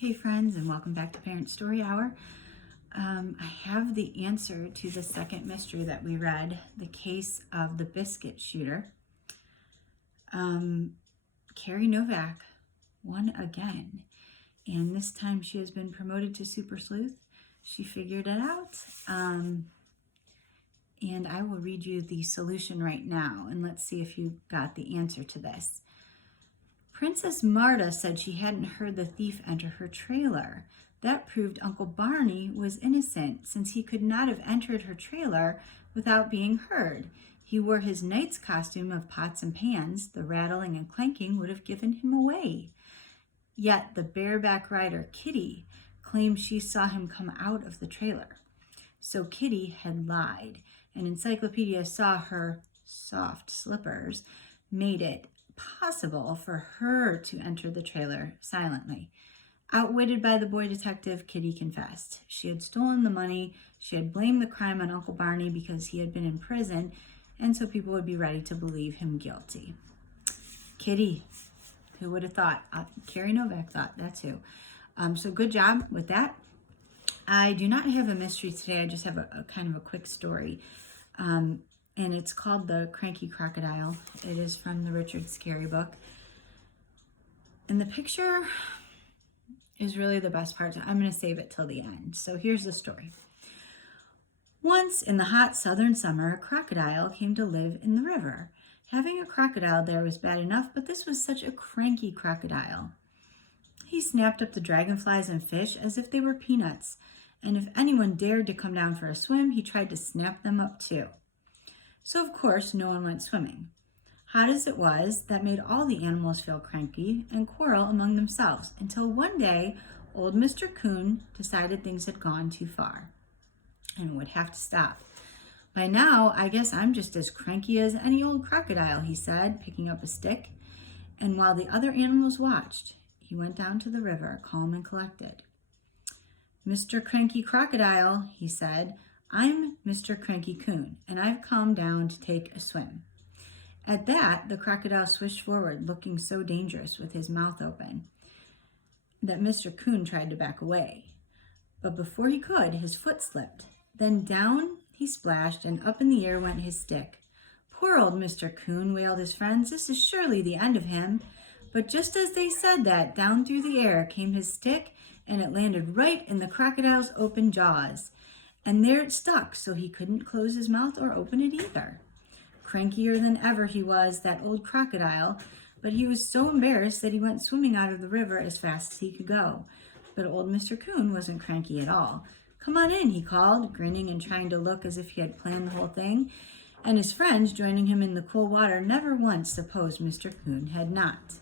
Hey friends, and welcome back to Parent Story Hour. I have the answer to the second mystery that we read, the case of the biscuit shooter. Carrie Novak won again, and this time she has been promoted to Super Sleuth. She figured it out, and I will read you the solution right now, and let's see if you got the answer to this. Princess Marta said she hadn't heard the thief enter her trailer. That proved Uncle Barney was innocent, since he could not have entered her trailer without being heard. He wore his knight's costume of pots and pans. The rattling and clanking would have given him away. Yet the bareback rider, Kitty, claimed she saw him come out of the trailer. So Kitty had lied, and Encyclopedia saw her soft slippers made it possible for her to enter the trailer silently. Outwitted by the boy detective, Kitty confessed. She had stolen the money. She had blamed the crime on Uncle Barney because he had been in prison, and so people would be ready to believe him guilty. Kitty, who would have thought? Carrie Novak thought that too. So good job with that. I do not have a mystery today. I just have a kind of a quick story. And it's called The Cranky Crocodile. It is from the Richard Scarry book. And the picture is really the best part. So I'm going to save it till the end. So here's the story. Once in the hot southern summer, a crocodile came to live in the river. Having a crocodile there was bad enough, but this was such a cranky crocodile. He snapped up the dragonflies and fish as if they were peanuts. And if anyone dared to come down for a swim, he tried to snap them up too. So of course, no one went swimming. Hot as it was, that made all the animals feel cranky and quarrel among themselves, until one day, old Mr. Coon decided things had gone too far and would have to stop. By now, I guess I'm just as cranky as any old crocodile, he said, picking up a stick. And while the other animals watched, he went down to the river, calm and collected. Mr. Cranky Crocodile, he said, I'm Mr. Cranky Coon, and I've come down to take a swim. At that, the crocodile swished forward, looking so dangerous with his mouth open, that Mr. Coon tried to back away. But before he could, his foot slipped. Then down he splashed, and up in the air went his stick. Poor old Mr. Coon, wailed his friends. This is surely the end of him. But just as they said that, down through the air came his stick, and it landed right in the crocodile's open jaws. And there it stuck, so he couldn't close his mouth or open it either. Crankier than ever he was, that old crocodile, but he was so embarrassed that he went swimming out of the river as fast as he could go. But old Mr. Coon wasn't cranky at all. Come on in, he called, grinning and trying to look as if he had planned the whole thing. And his friends, joining him in the cool water, never once supposed Mr. Coon had not.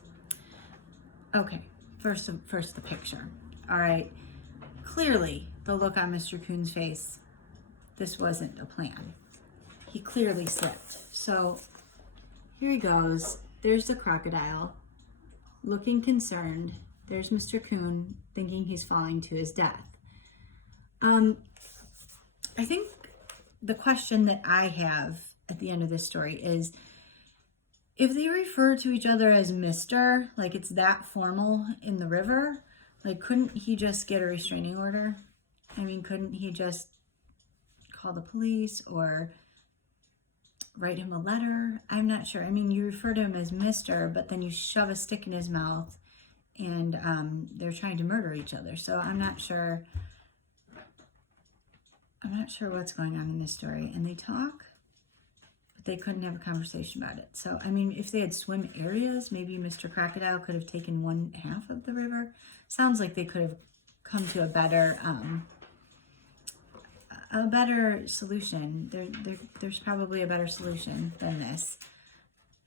Okay, first the picture. All right, clearly the look on Mr. Coon's face, this wasn't a plan. He clearly slipped. So here he goes. There's the crocodile looking concerned. There's Mr. Coon thinking he's falling to his death. I think the question that I have at the end of this story is, if they refer to each other as Mr., like it's that formal in the river, like couldn't he just get a restraining order? I mean, couldn't he just call the police or write him a letter? I'm not sure. I mean, you refer to him as Mr., but then you shove a stick in his mouth and they're trying to murder each other. So I'm not sure what's going on in this story. And they talk, but they couldn't have a conversation about it. So, I mean, if they had swim areas, maybe Mr. Crocodile could have taken one half of the river. Sounds like they could have come to a better solution. There's probably a better solution than this.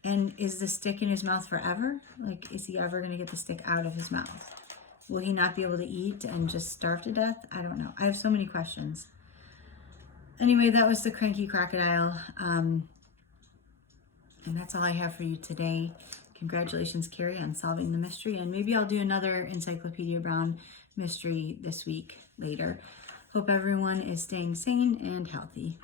And is the stick in his mouth forever? Like, is he ever going to get the stick out of his mouth? Will he not be able to eat and just starve to death? I don't know. I have so many questions. Anyway, that was the Cranky Crocodile. And that's all I have for you today. Congratulations, Carrie, on solving the mystery. And maybe I'll do another Encyclopedia Brown mystery this week later. Hope everyone is staying sane and healthy.